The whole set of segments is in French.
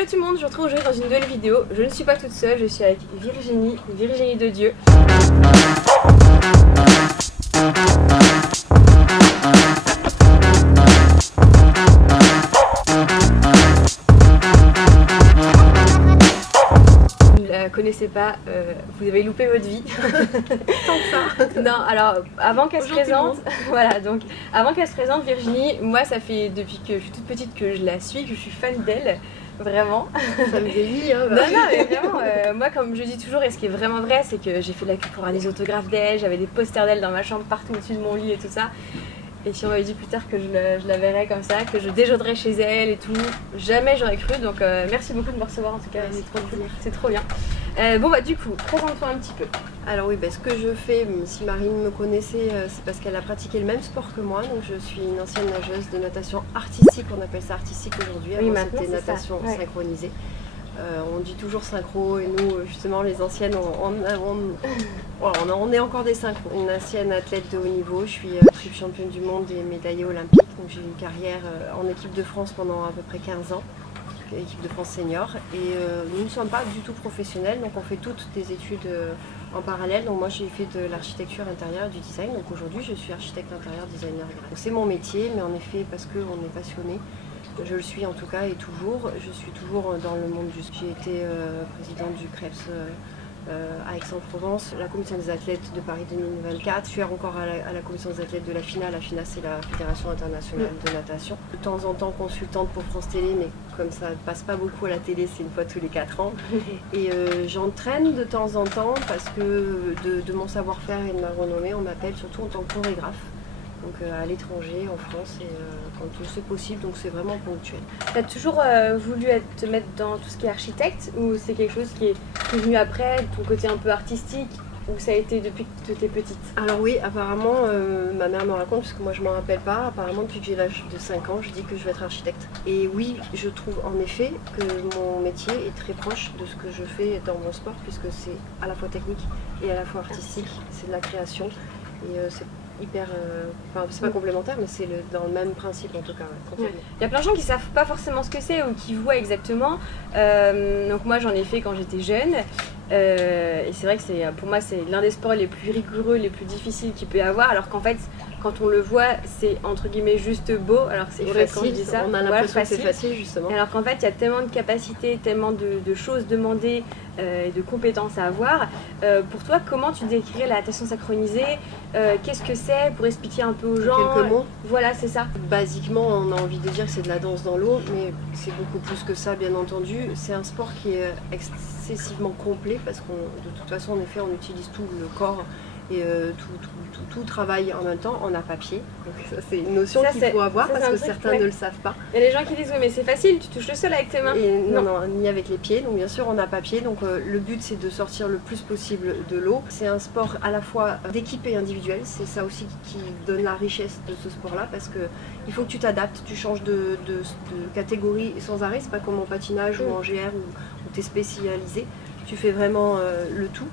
Hello tout le monde, je vous retrouve aujourd'hui dans une nouvelle vidéo. Je ne suis pas toute seule, je suis avec Virginie de Dieu. Vous ne la connaissez pas, vous avez loupé votre vie. Tant que ça. Non, alors avant qu'elle se présente, voilà, donc avant qu'elle se présente, Virginie, moi ça fait depuis que je suis toute petite que je la suis, que je suis fan d'elle. Vraiment. Ça me délie, hein. Non, mais vraiment, moi comme je dis toujours, et ce qui est vraiment vrai, c'est que j'ai fait de la pub pour des autographes d'elle, j'avais des posters d'elle dans ma chambre partout au-dessus de mon lit et tout ça. Et si on m'avait dit plus tard que je la verrais comme ça, que je déjeunerais chez elle et tout, jamais j'aurais cru. Donc merci beaucoup de me recevoir en tout cas, c'est trop cool, c'est trop bien. Bon bah du coup, présente-toi un petit peu. Alors oui, ce que je fais, si Marine me connaissait, c'est parce qu'elle a pratiqué le même sport que moi. Donc je suis une ancienne nageuse de natation artistique, on appelle ça artistique aujourd'hui. Oui, avant c'était natation synchronisée. On dit toujours synchro et nous justement les anciennes on est encore des synchros. Une ancienne athlète de haut niveau, je suis triple championne du monde et médaillée olympique. Donc j'ai eu une carrière en équipe de France pendant à peu près 15 ans. Équipe de France senior, et nous ne sommes pas du tout professionnels, donc on fait toutes des études en parallèle. Donc moi j'ai fait de l'architecture intérieure et du design, donc aujourd'hui je suis architecte intérieur designer. C'est mon métier, mais en effet parce qu'on est passionné, je le suis en tout cas, et toujours, je suis toujours dans le monde du ski. J'ai été présidente du CREPS à Aix-en-Provence, la commission des athlètes de Paris 2024. Je suis encore à la commission des athlètes de la FINA. La FINA, c'est la Fédération internationale de natation. De temps en temps consultante pour France Télé, mais comme ça ne passe pas beaucoup à la télé, c'est une fois tous les 4 ans. Et j'entraîne de temps en temps parce que de mon savoir-faire et de ma renommée, on m'appelle surtout en tant que chorégraphe. Donc à l'étranger, en France, et quand c'est possible, donc c'est vraiment ponctuel. Tu as toujours voulu te mettre dans tout ce qui est architecte, ou c'est quelque chose qui est venu après, ton côté un peu artistique, ou ça a été depuis que tu étais petite? Alors oui, apparemment, ma mère me raconte, parce que moi je m'en rappelle pas, apparemment depuis que j'ai l'âge de 5 ans, je dis que je vais être architecte. Et oui, je trouve en effet que mon métier est très proche de ce que je fais dans mon sport, puisque c'est à la fois technique et à la fois artistique, c'est de la création, et c'est hyper, c'est pas complémentaire, mais c'est dans le même principe en tout cas. Il y a plein de gens qui savent pas forcément ce que c'est ou qui voient exactement. Donc moi j'en ai fait quand j'étais jeune, et c'est vrai que pour moi c'est l'un des sports les plus rigoureux, les plus difficiles qu'il peut y avoir, alors qu'en fait quand on le voit c'est entre guillemets juste beau, alors que c'est facile quand je dis ça. On a l'impression que c'est facile justement. Alors qu'en fait il y a tellement de capacités, tellement de choses demandées et de compétences à avoir. Pour toi, comment tu décrirais la natation synchronisée? Qu'est-ce que c'est, pour expliquer un peu aux gens? Quelques mots. Voilà, c'est ça. Basiquement, on a envie de dire que c'est de la danse dans l'eau, mais c'est beaucoup plus que ça, bien entendu. C'est un sport qui est excessivement complet parce que de toute façon, en effet, on utilise tout le corps et tout travaille en même temps. On a papier. Donc ça, c'est une notion qu'il faut avoir parce que certains ne le savent pas. Il y a des gens qui disent oui, mais c'est facile, tu touches le sol avec tes mains. Et non, ni avec les pieds. Donc bien sûr, on a papier. Donc le but, c'est de sortir le plus possible de l'eau. C'est un sport à la fois d'équipe et individuel. C'est ça aussi qui donne la richesse de ce sport-là, parce que il faut que tu t'adaptes, tu changes de catégorie sans arrêt. C'est pas comme en patinage ou en GR où tu es spécialisé. Tu fais vraiment le tout.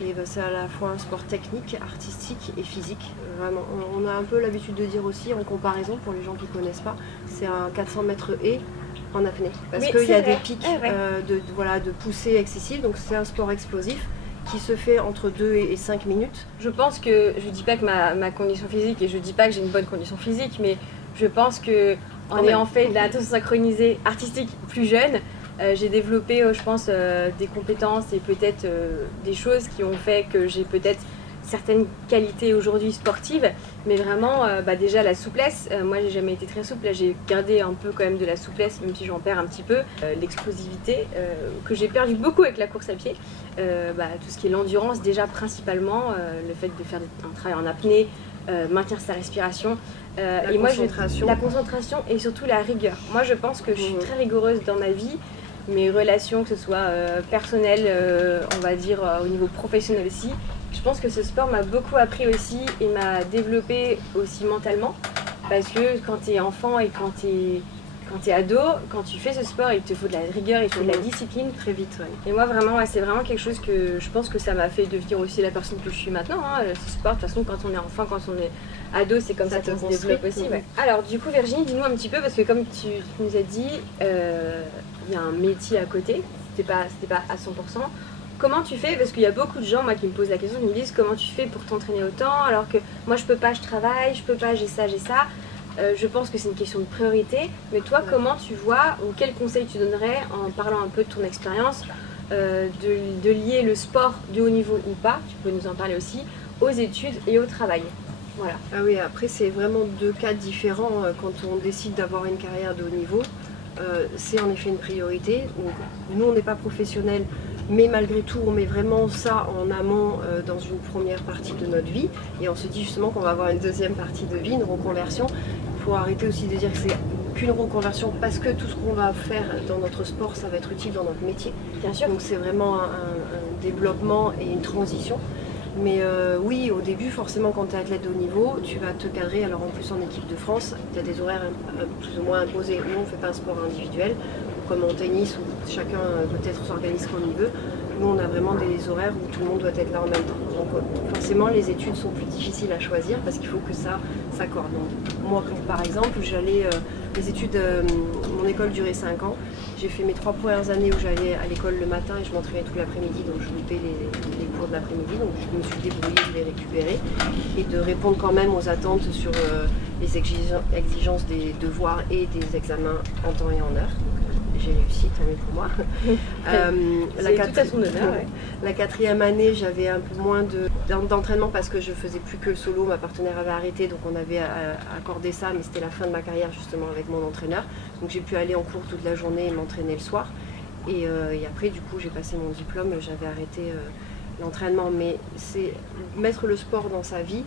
Et c'est à la fois un sport technique, artistique et physique. Vraiment, on a un peu l'habitude de dire aussi, en comparaison, pour les gens qui ne connaissent pas, c'est un 400 mètres haies en apnée. Parce qu'il y a des pics de poussée excessive, donc c'est un sport explosif qui se fait entre 2 et 5 minutes. Je pense que, je ne dis pas que ma condition physique, et je ne dis pas que j'ai une bonne condition physique, mais je pense que en ayant fait de la natation synchronisée artistique plus jeune, j'ai développé, je pense, des compétences et peut-être des choses qui ont fait que j'ai peut-être certaines qualités aujourd'hui sportives, mais vraiment déjà la souplesse. Moi j'ai jamais été très souple, là j'ai gardé un peu quand même de la souplesse, même si j'en perds un petit peu. L'explosivité que j'ai perdu beaucoup avec la course à pied, tout ce qui est l'endurance déjà principalement, le fait de faire un travail en apnée, maintenir sa respiration. La concentration et surtout la rigueur. Moi je pense que je suis très rigoureuse dans ma vie. Mes relations, que ce soit personnelles, on va dire au niveau professionnel aussi. Je pense que ce sport m'a beaucoup appris aussi et m'a développé aussi mentalement, parce que quand tu es enfant et quand tu es ado, quand tu fais ce sport, il te faut de la rigueur, il te faut de la discipline très vite. Et moi vraiment, c'est vraiment quelque chose que je pense que ça m'a fait devenir aussi la personne que je suis maintenant. Ce sport, de toute façon, quand on est enfant, quand on est ado, c'est comme ça qu'on se développe aussi. Alors du coup Virginie, dis-nous un petit peu, parce que comme tu nous as dit, il y a un métier à côté, c'était pas à 100%. Comment tu fais? Parce qu'il y a beaucoup de gens moi, qui me posent la question, qui me disent comment tu fais pour t'entraîner autant alors que moi je peux pas, je travaille, je peux pas, j'ai ça, j'ai ça. Je pense que c'est une question de priorité, mais toi comment tu vois ou quel conseil tu donnerais en parlant un peu de ton expérience de lier le sport de haut niveau ou pas, tu peux nous en parler aussi, aux études et au travail. Voilà. Ah oui, après c'est vraiment deux cas différents quand on décide d'avoir une carrière de haut niveau. C'est en effet une priorité. Donc, nous on n'est pas professionnels, mais malgré tout on met vraiment ça en amont dans une première partie de notre vie et on se dit justement qu'on va avoir une deuxième partie de vie, une reconversion. Il faut arrêter aussi de dire que c'est qu'une reconversion parce que tout ce qu'on va faire dans notre sport ça va être utile dans notre métier. Bien sûr. Donc c'est vraiment un développement et une transition. Mais oui, au début, forcément, quand tu es athlète de haut niveau, tu vas te cadrer. Alors en plus, en équipe de France, tu as des horaires plus ou moins imposés. Nous, on ne fait pas un sport individuel, comme en tennis, où chacun peut-être s'organise comme il veut. Nous, on a vraiment des horaires où tout le monde doit être là en même temps. Donc forcément, les études sont plus difficiles à choisir parce qu'il faut que ça s'accorde. Moi, par exemple, j'allais... les études, mon école durait 5 ans. J'ai fait mes 3 premières années où j'allais à l'école le matin et je m'entraînais tout l'après-midi, donc je loupais les cours de l'après-midi, donc je me suis débrouillée de les récupérer et de répondre quand même aux attentes sur les exigences des devoirs et des examens en temps et en heure. J'ai réussi, tant mieux pour moi. Tout à son honneur, ouais. La 4e année, j'avais un peu moins d'entraînement parce que je faisais plus que le solo, ma partenaire avait arrêté, donc on avait accordé ça, mais c'était la fin de ma carrière justement avec mon entraîneur. Donc j'ai pu aller en cours toute la journée et m'entraîner le soir. Et après, du coup, j'ai passé mon diplôme, j'avais arrêté l'entraînement. Mais c'est mettre le sport dans sa vie.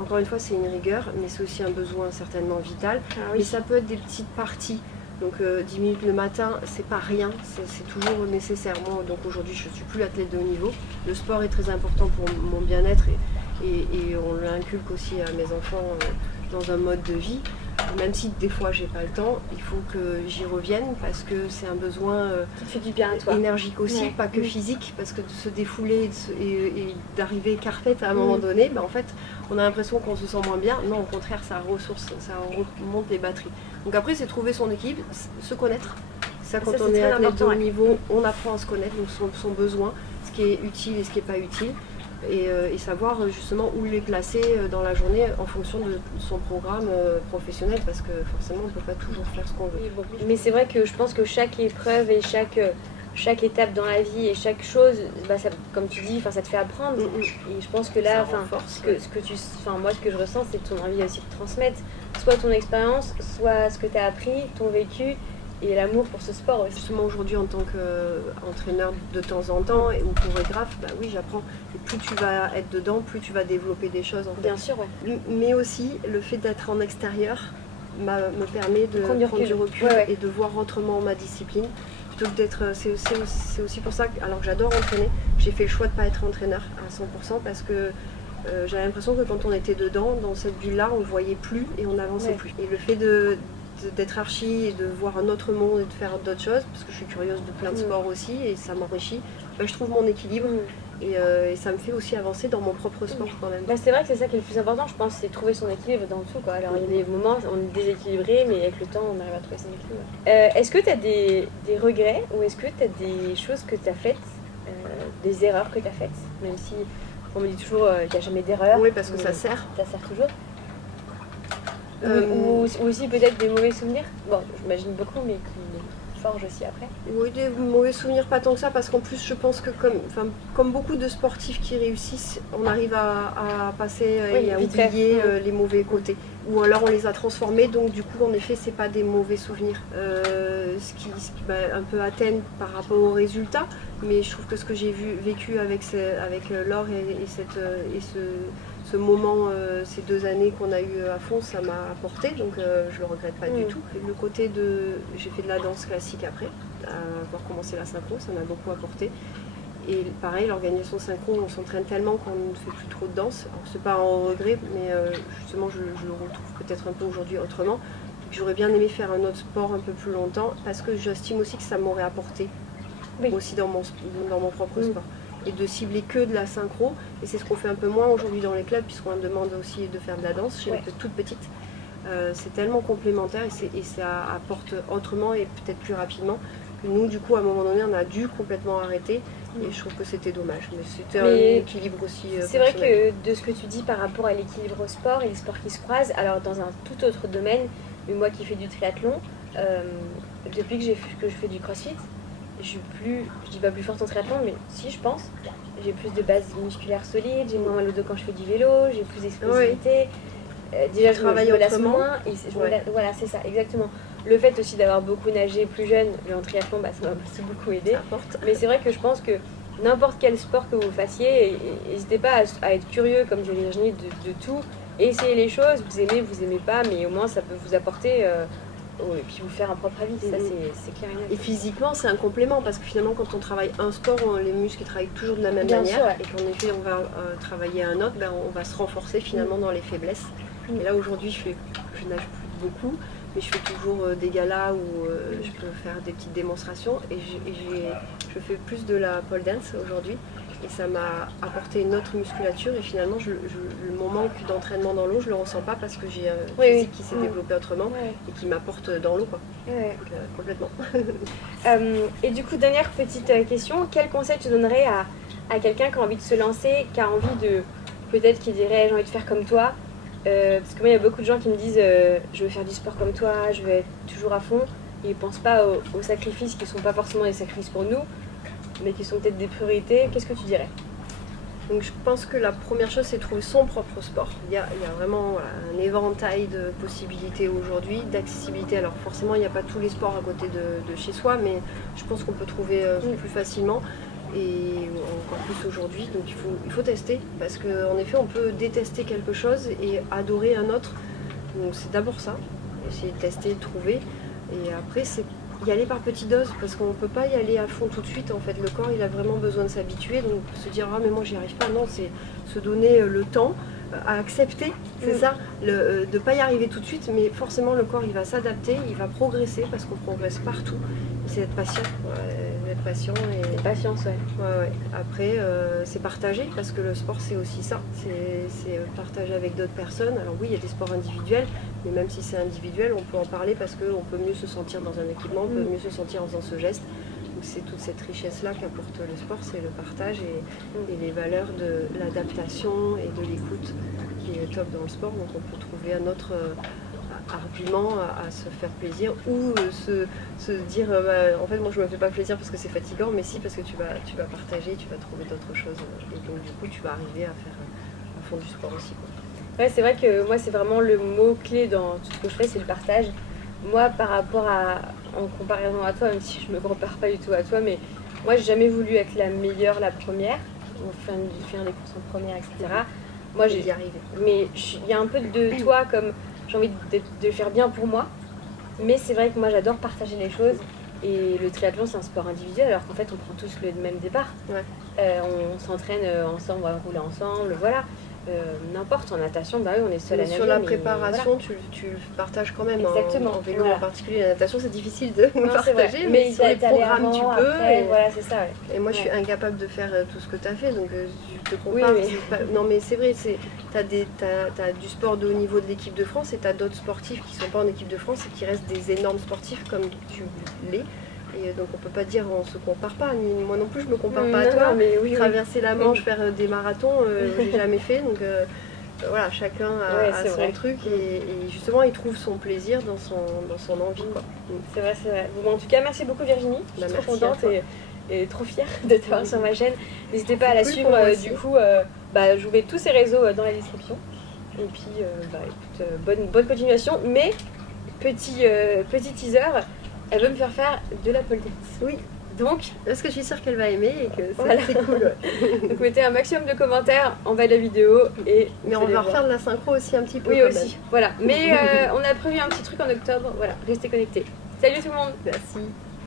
Encore une fois, c'est une rigueur, mais c'est aussi un besoin certainement vital. Ah oui. Mais ça peut être des petites parties. Donc 10 minutes le matin, c'est pas rien, c'est toujours nécessaire. Moi, donc aujourd'hui, je suis plus athlète de haut niveau. Le sport est très important pour mon bien-être et on l'inculque aussi à mes enfants dans un mode de vie. Même si des fois j'ai pas le temps, il faut que j'y revienne parce que c'est un besoin qui fait du bien à toi. Énergique aussi, ouais. Pas que physique, parce que de se défouler et d'arriver carpette à un moment donné, en fait on a l'impression qu'on se sent moins bien. Non, au contraire, ça ressource, ça remonte les batteries. Donc après c'est trouver son équipe, se connaître. Ça, quand on est athlète de haut niveau, on apprend à se connaître, donc son besoin, ce qui est utile et ce qui n'est pas utile. Et savoir justement où les placer dans la journée en fonction de son programme professionnel parce que forcément on ne peut pas toujours faire ce qu'on veut. Mais c'est vrai que je pense que chaque épreuve et chaque étape dans la vie et chaque chose, ça, comme tu dis, ça te fait apprendre. Et je pense que là, moi ce que je ressens, c'est ton envie aussi de transmettre soit ton expérience, soit ce que tu as appris, ton vécu. Et l'amour pour ce sport aussi. Justement aujourd'hui en tant qu'entraîneur de temps en temps ou chorégraphe, oui j'apprends. Et plus tu vas être dedans, plus tu vas développer des choses en fait. Bien sûr, ouais. Mais aussi le fait d'être en extérieur me permet de prendre du recul et de voir autrement ma discipline. Plutôt que d'être. C'est aussi pour ça que, alors que j'adore entraîner, j'ai fait le choix de ne pas être entraîneur à 100% parce que j'avais l'impression que quand on était dedans, dans cette bulle-là, on ne voyait plus et on n'avançait plus. Et le fait d'être archi et de voir un autre monde et de faire d'autres choses, parce que je suis curieuse de plein de sports aussi et ça m'enrichit, je trouve mon équilibre et ça me fait aussi avancer dans mon propre sport quand même. C'est vrai que c'est ça qui est le plus important, je pense, c'est trouver son équilibre dans tout. Alors il y a des moments où on est déséquilibré, mais avec le temps on arrive à trouver son équilibre. Est-ce que tu as des regrets ou est-ce que tu as des choses que tu as faites, des erreurs que tu as faites, même si on me dit toujours qu'il n'y a jamais d'erreur. Oui, parce que ça sert. Ça sert toujours. Ou aussi peut-être des mauvais souvenirs. Bon, j'imagine beaucoup, mais qui forgent aussi après. Oui, des mauvais souvenirs, pas tant que ça, parce qu'en plus, je pense que comme beaucoup de sportifs qui réussissent, on arrive à passer et à oublier les mauvais côtés. Ou alors on les a transformés, donc du coup, en effet, c'est pas des mauvais souvenirs. Ce qui un peu atteint par rapport aux résultats, mais je trouve que ce que j'ai vécu avec Laure et ce moment, ces 2 années qu'on a eu à fond, ça m'a apporté, donc je le regrette pas du tout. Et le côté j'ai fait de la danse classique après, avoir commencé la synchro, ça m'a beaucoup apporté. Et pareil, l'organisation synchro, on s'entraîne tellement qu'on ne fait plus trop de danse. Alors c'est pas un regret, mais justement je le retrouve peut-être un peu aujourd'hui autrement. J'aurais bien aimé faire un autre sport un peu plus longtemps, parce que j'estime aussi que ça m'aurait apporté aussi dans mon propre sport. Et de cibler que de la synchro, et c'est ce qu'on fait un peu moins aujourd'hui dans les clubs, puisqu'on demande aussi de faire de la danse chez les toutes petites. C'est tellement complémentaire et ça apporte autrement et peut-être plus rapidement Nous, du coup, à un moment donné, on a dû complètement arrêter. Et je trouve que c'était dommage. Mais c'était un équilibre aussi. C'est vrai que de ce que tu dis par rapport à l'équilibre au sport et les sports qui se croisent, alors dans un tout autre domaine, mais moi qui fais du triathlon, depuis que je fais du crossfit, je dis pas plus forte en triathlon, mais si, je pense. J'ai plus de base musculaire solide, j'ai moins mal au dos quand je fais du vélo, j'ai plus d'explosivité. Déjà, je me lasse moins. Voilà, c'est ça, exactement. Le fait aussi d'avoir beaucoup nagé plus jeune, mais en triathlon, ça m'a aussi beaucoup aidé. Mais c'est vrai que je pense que n'importe quel sport que vous fassiez, n'hésitez pas à être curieux, comme disait Virginie, de tout. Et essayez les choses, vous aimez pas, mais au moins ça peut vous apporter et puis vous faire un propre avis. Ça, c'est clair et net. Et physiquement, c'est un complément, parce que finalement, quand on travaille un sport, les muscles travaillent toujours de la même manière. Et qu'en effet, on va travailler un autre, on va se renforcer finalement dans les faiblesses. Et là, aujourd'hui, je nage plus beaucoup. Mais je fais toujours des galas où je peux faire des petites démonstrations et je fais plus de la pole dance aujourd'hui et ça m'a apporté une autre musculature et finalement mon manque d'entraînement dans l'eau je le ressens pas parce que j'ai un physique qui s'est développé autrement et qui m'apporte dans l'eau quoi. Donc, complètement. Et du coup, dernière petite question, quel conseil tu donnerais à quelqu'un qui a envie de se lancer, qui a envie de, peut-être qui dirait j'ai envie de faire comme toi? Parce que moi, il y a beaucoup de gens qui me disent je veux faire du sport comme toi, je veux être toujours à fond. Ils ne pensent pas aux sacrifices qui ne sont pas forcément des sacrifices pour nous, mais qui sont peut-être des priorités. Qu'est-ce que tu dirais? Donc je pense que la première chose, c'est trouver son propre sport. Il y a vraiment un éventail de possibilités aujourd'hui, d'accessibilité. Alors forcément, il n'y a pas tous les sports à côté de chez soi, mais je pense qu'on peut trouver plus facilement. Et encore plus aujourd'hui, donc il faut tester parce qu'en effet on peut détester quelque chose et adorer un autre, donc c'est d'abord ça, essayer de tester, de trouver et après c'est y aller par petites doses parce qu'on ne peut pas y aller à fond tout de suite en fait, le corps il a vraiment besoin de s'habituer, donc se dire ah mais moi j'y arrive pas, non c'est se donner le temps à accepter, c'est ça, de ne pas y arriver tout de suite mais forcément le corps il va s'adapter, il va progresser parce qu'on progresse partout, c'est d'être patient. Être patient et patience, ouais. Après c'est partager parce que le sport c'est aussi ça, c'est partager avec d'autres personnes. Alors oui il y a des sports individuels mais même si c'est individuel on peut en parler parce qu'on peut mieux se sentir dans un équipement, on peut mieux se sentir en faisant ce geste. Donc c'est toute cette richesse là qu'apporte le sport, c'est le partage et les valeurs de l'adaptation et de l'écoute qui est top dans le sport. Donc on peut trouver un autre argument à se faire plaisir ou se dire en fait moi je me fais pas plaisir parce que c'est fatigant mais si parce que tu vas partager, tu vas trouver d'autres choses et donc du coup tu vas arriver à faire à fond du sport aussi quoi. Ouais c'est vrai que moi c'est vraiment le mot clé dans tout ce que je fais, c'est le partage. Moi par rapport en comparaison à toi, même si je me compare pas du tout à toi, mais moi j'ai jamais voulu être la meilleure, la première, faire des courses en première, etc. Moi j'ai y arrivé. Mais il y a un peu de toi comme j'ai envie de le faire bien pour moi, mais c'est vrai que moi j'adore partager les choses et le triathlon c'est un sport individuel alors qu'en fait on prend tous le même départ. On s'entraîne ensemble, on va rouler ensemble, voilà. N'importe, en natation, oui, on est seul à nager. Sur la préparation, voilà. tu partages quand même. Exactement. En vélo en particulier, la natation c'est difficile de partager, mais sur les programmes tu peux. Après, voilà, c'est ça. Et moi je suis incapable de faire tout ce que tu as fait, donc je te compare. Non mais c'est vrai, tu as du sport de haut niveau de l'équipe de France et tu as d'autres sportifs qui ne sont pas en équipe de France et qui restent des énormes sportifs comme tu l'es. Et donc on peut pas dire on se compare pas, ni moi non plus je me compare pas à toi, mais traverser la Manche, faire des marathons, j'ai jamais fait, donc voilà, chacun a son truc et justement il trouve son plaisir dans son envie quoi. C'est vrai. Bon, en tout cas merci beaucoup Virginie, je suis trop contente et trop fière de te voir sur ma chaîne. N'hésitez pas à la suivre du coup, je vous mets tous ses réseaux dans la description. Et puis écoute, bonne continuation, mais petit teaser. Elle veut me faire de la pole dance. Oui. Donc, parce que je suis sûre qu'elle va aimer et que c'est cool. Donc mettez un maximum de commentaires en bas de la vidéo. Mais on va refaire de la synchro aussi un petit peu. Oui aussi, voilà. Mais on a prévu un petit truc en octobre. Voilà, restez connectés. Salut tout le monde. Merci.